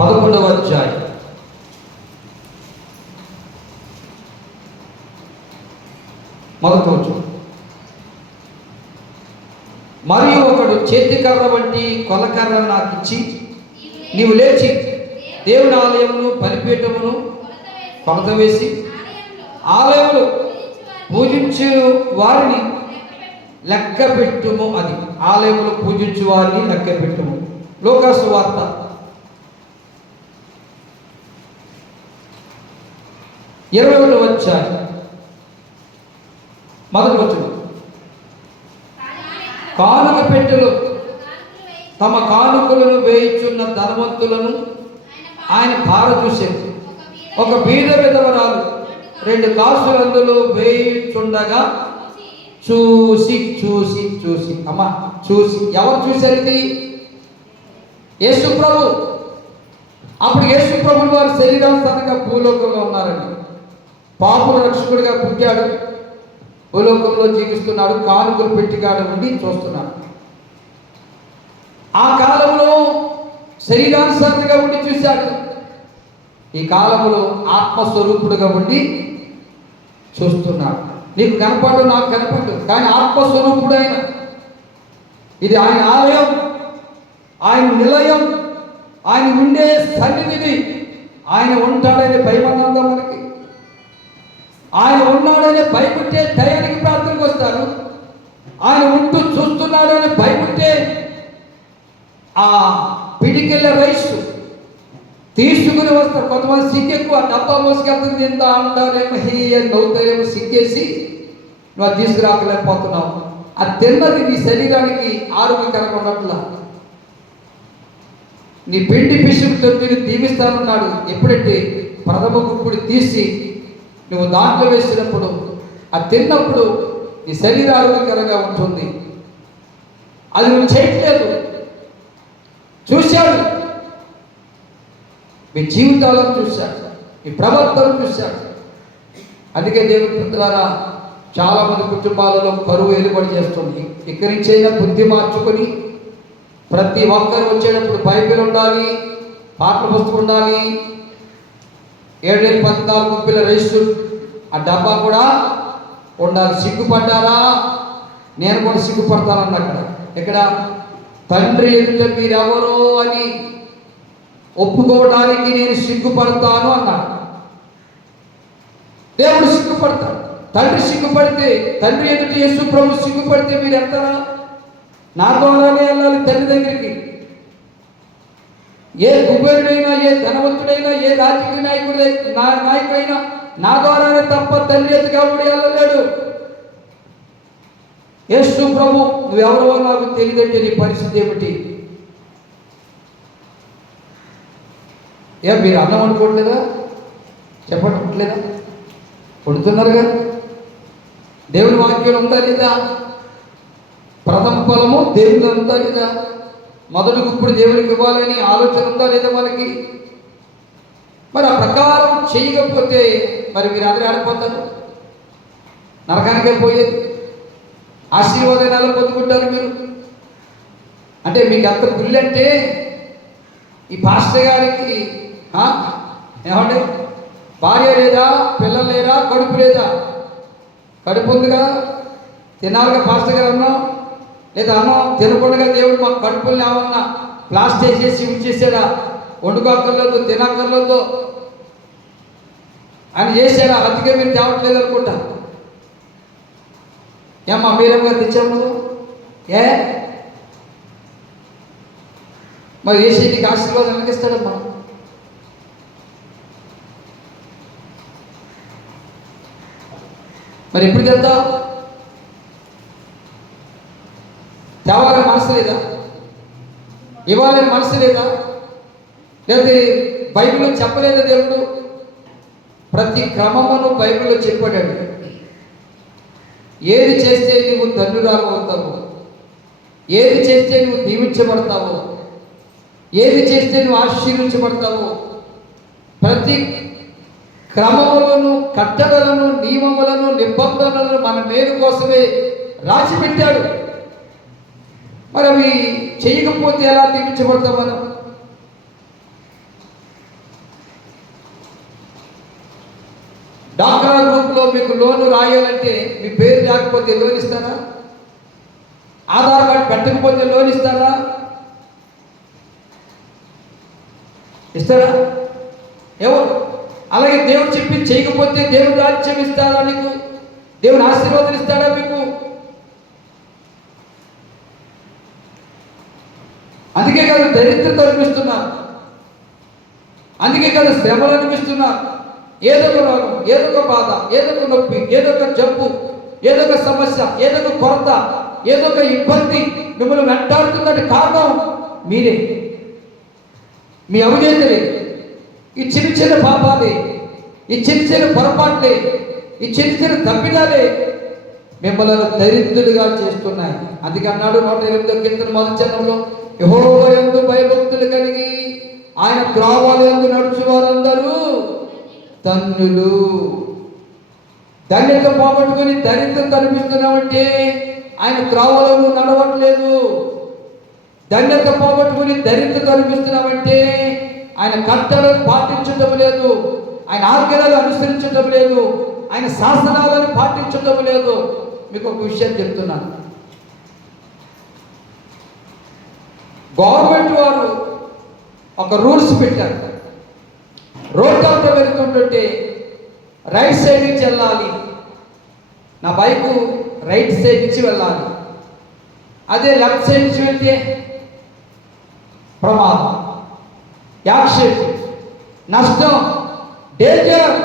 11వ అధ్యాయం మొదటి వచనం. మరియు ఒకడు చేతికర్ర వంటి కొలకర్ర నాకు ఇచ్చి, నీవు లేచి దేవుని ఆలయమును బలిపీఠమును కొలత వేసి ఆలయములు పూజించు వారిని లెక్క పెట్టుము. అది ఆలయములు పూజించు వారిని లెక్క పెట్టుము. లూకాసు వార్త 20వ అధ్యాయం మొదటి వచనం. కానుక పెట్టెలు తమ కానుకలను వేయుచున్న ధనవంతులను ఆయన పారచూసేది. ఒక బీద విధవరాలు 2 కాసులు అందులో వేయుచుండగా చూసి చూసి చూసి అమ్మ చూసి ఎవరు చూశారు? ఇది యేసు ప్రభు. అప్పుడు యేసు ప్రభు వారు శరీరాంతరంగా భూలోకంలో ఉన్నారండి. పాపుల రక్షకుడిగా పుట్టాడు, భూలోకంలో జీవిస్తున్నాడు, కానుకలు పెట్టిగాడు ఉండి చూస్తున్నాడు. ఆ కాలంలో శరీరానుసారంగా ఉండి చూశాడు. ఈ కాలంలో ఆత్మస్వరూపుడుగా ఉండి చూస్తున్నాడు. నీకు కనపడు, నాకు కనపడు, కానీ ఆత్మస్వరూపుడు ఆయన. ఇది ఆయన ఆలయం, ఆయన నిలయం, ఆయన ఉండే సన్నిధిని. ఆయన ఉంటాడనే భయమన్నందా మనకి? ఆయన ఉన్నాడనే భయముంటే టయానికి ప్రార్థనకు వస్తారు. ఆయన ఉంటూ చూస్తున్నాడని భయముంటే ఆ పిడికెళ్ళ రైస్ తీసుకుని వస్తారు. కొంతమంది సిగ్గెక్కువ డబ్బా మోసుకెళ్తుంది, ఎంత అంటారేమో, హీ అని నవ్వుతారేమో, సిగ్గేసి నువ్వు అది తీసుకురాకలేకపోతున్నావు. అది తిన్నది నీ శరీరానికి ఆరోగ్యకరంగా ఉన్నట్లా. నీ పిండి పిసుకుతో నేను దీవిస్తానన్నాడు. ఎప్పుడంటే ప్రథమ గుప్పుడు తీసి నువ్వు దాంట్లో వేసినప్పుడు, అది తిన్నప్పుడు నీ శరీర ఆరోగ్యకరంగా ఉంటుంది. అది నువ్వు చేయట్లేదు. చూశాడు, మీ జీవితాలను చూశాడు, మీ ప్రవర్తన చూశాడు. అందుకే దేవుని ద్వారా చాలామంది కుటుంబాలలో కరువు ఏలుబడి చేస్తుంది. ఇక్కడి నుంచైనా బుద్ధి మార్చుకొని ప్రతి ఒక్కరు వచ్చేటప్పుడు బైబిల్ ఉండాలి, పాటల పుస్తకం ఉండాలి, 7-14 రైసు ఆ డబ్బా కూడా ఉండాలి. సిగ్గుపడ్డారా? నేను కూడా సిగ్గుపడతానన్న అక్కడ. ఇక్కడ తండ్రి ఎదుట మీరెవరో అని ఒప్పుకోవడానికి నేను సిగ్గుపడతాను అన్నాడు. దేవుడు సిగ్గుపడతాడు. తండ్రి సిగ్గుపడితే, తండ్రి ఎదుట యేసు ప్రభు సిగ్గుపడితే మీరు ఎంతరా? నా ద్వారానే వెళ్ళాలి తండ్రి దగ్గరికి. ఏ కుబేరుడైనా, ఏ ధనవంతుడైనా, ఏ రాజకీయ నాయకుడైనా నా ద్వారానే తప్ప తండ్రి ఎదుట ఎవడు వెళ్ళలేడు. యేసు ప్రభు నువ్వెవరో నాకు తెలియదంటే నీ పరిస్థితి ఏమిటి? మీరు అన్నం అనుకోవట్లేదా? చెప్పట్లేదా? కొడుతున్నారుగా. దేవుని వాక్యం ఉందా లేదా? ప్రథమ ఫలము దేవుని ఉందా లేదా? మొదటి గుప్పుడు దేవునికి ఇవ్వాలని ఆలోచన ఉందా లేదా మనకి? మరి ఆ ప్రకారం చేయకపోతే మరి మీరు అందరూ ఆడిపోతారు, నరకానికే పోయేది. ఆశీర్వాదాలు పొందుకుంటారు మీరు. అంటే మీకు ఎంత గుళ్ళంటే ఈ పాస్టర్ గారికి ఏమంటే భార్య లేదా, పిల్లలు లేదా, కడుపు లేదా? కడుపు ఉందిగా, తినాలిగా పాస్టర్ గారు అన్నాం. లేదా అన్నం తినకుండా దేవుడు మాకు కడుపుల్ని ఏమన్నా ప్లాస్టర్ వేసేసి ఉంచేసాడా? వండుకోక్కర్లేదు, తినక్కర్లేదు అని చేశాడా? అందుకే మీరు తేవట్లేదు అనుకుంటా. ఏమ్మా మీరేమో తెచ్చాము ఏ మరి వేసి నీకు ఆశీర్వాదం వెనకిస్తాడమ్మా. మరి ఎప్పుడు తెద్దాం? తేవాలని మనసు లేదా? ఇవ్వాలని మనసు లేదా? లేకపోతే బైబిల్లో చెప్పలేదా దేవుడు? ప్రతి క్రమమును బైబిల్లో చెప్పాడు. ఏది చేస్తే నువ్వు ధన్యురాలు అవుతావు, ఏది చేస్తే నువ్వు దీవించబడతావు, ఏది చేస్తే నువ్వు ఆశీర్వించబడతావు, ప్రతి క్రమములను, కట్టడలను, నియమములను, నిబంధనలను మన మేలు కోసమే రాసి పెట్టాడు. మరి అవి చేయకపోతే ఎలా దీవించబడతాం మనం? డాక్రా గ్రూప్లో మీకు లోను రాయాలంటే మీ పేరు లేకపోతే లోన్ ఇస్తారా? ఆధార్ కార్డు పెట్టకపోతే లోన్ ఇస్తారా? ఇస్తారా? ఎవరు? అలాగే దేవుడు చెప్పి చేయకపోతే దేవుడు రాజ్యం ఇస్తారా నీకు? దేవుని ఆశీర్వాదం ఇస్తాడా మీకు? అందుకే కదా దరిద్రత అనిపిస్తున్నారు, అందుకే కదా శ్రమలు అనిపిస్తున్నారు. ఏదో ఒక రోగం, ఏదో ఒక బాధ, ఏదో ఒక నొప్పి, ఏదో ఒక జబ్బు, ఏదో ఒక సమస్య, ఏదో ఒక కొరత, ఏదో ఒక ఇబ్బంది మిమ్మల్ని వెంటాడుతుందంటే కారణం మీరే, మీ అవినీతులే, ఈ చిన్న చిన్న పాపాలే, ఈ చిన్న చిన్న పొరపాట్లే, ఈ చిన్న చిన్న తప్పిదాలే మిమ్మల్ని దరిద్రులుగా చేస్తున్నాయి. అందుకే అన్నాడు 108వ కీర్తన మొదటి చరణంలో, యెహోవా యందు భయభక్తులు కలిగి ఆయన త్రోవల యందు నడుచు వారందరూ ధన్యులు. ధన్యత పోగొట్టుకుని దరిద్రం కనిపిస్తున్నామంటే ఆయన త్రోవలను నడవట్లేదు. ధన్యత పోగొట్టుకుని దరిద్రం కనిపిస్తున్నామంటే ఆయన కట్టడలు పాటించడం లేదు, ఆయన ఆజ్ఞలను అనుసరించడం లేదు, ఆయన శాసనాలను పాటించడం లేదు. మీకు ఒక విషయం చెప్తున్నాను. గవర్నమెంట్ వారు ఒక రూల్స్ పెట్టారు. రోడ్ అంతా వెళ్తుంటే రైట్ సైడ్ నుంచి వెళ్ళాలి, నా బైకు రైట్ సైడ్ నుంచి వెళ్ళాలి. అదే లెఫ్ట్ సైడ్ నుంచి వెళ్తే ప్రమాదం, యాక్సిడెంట్, నష్టం, డేంజర్.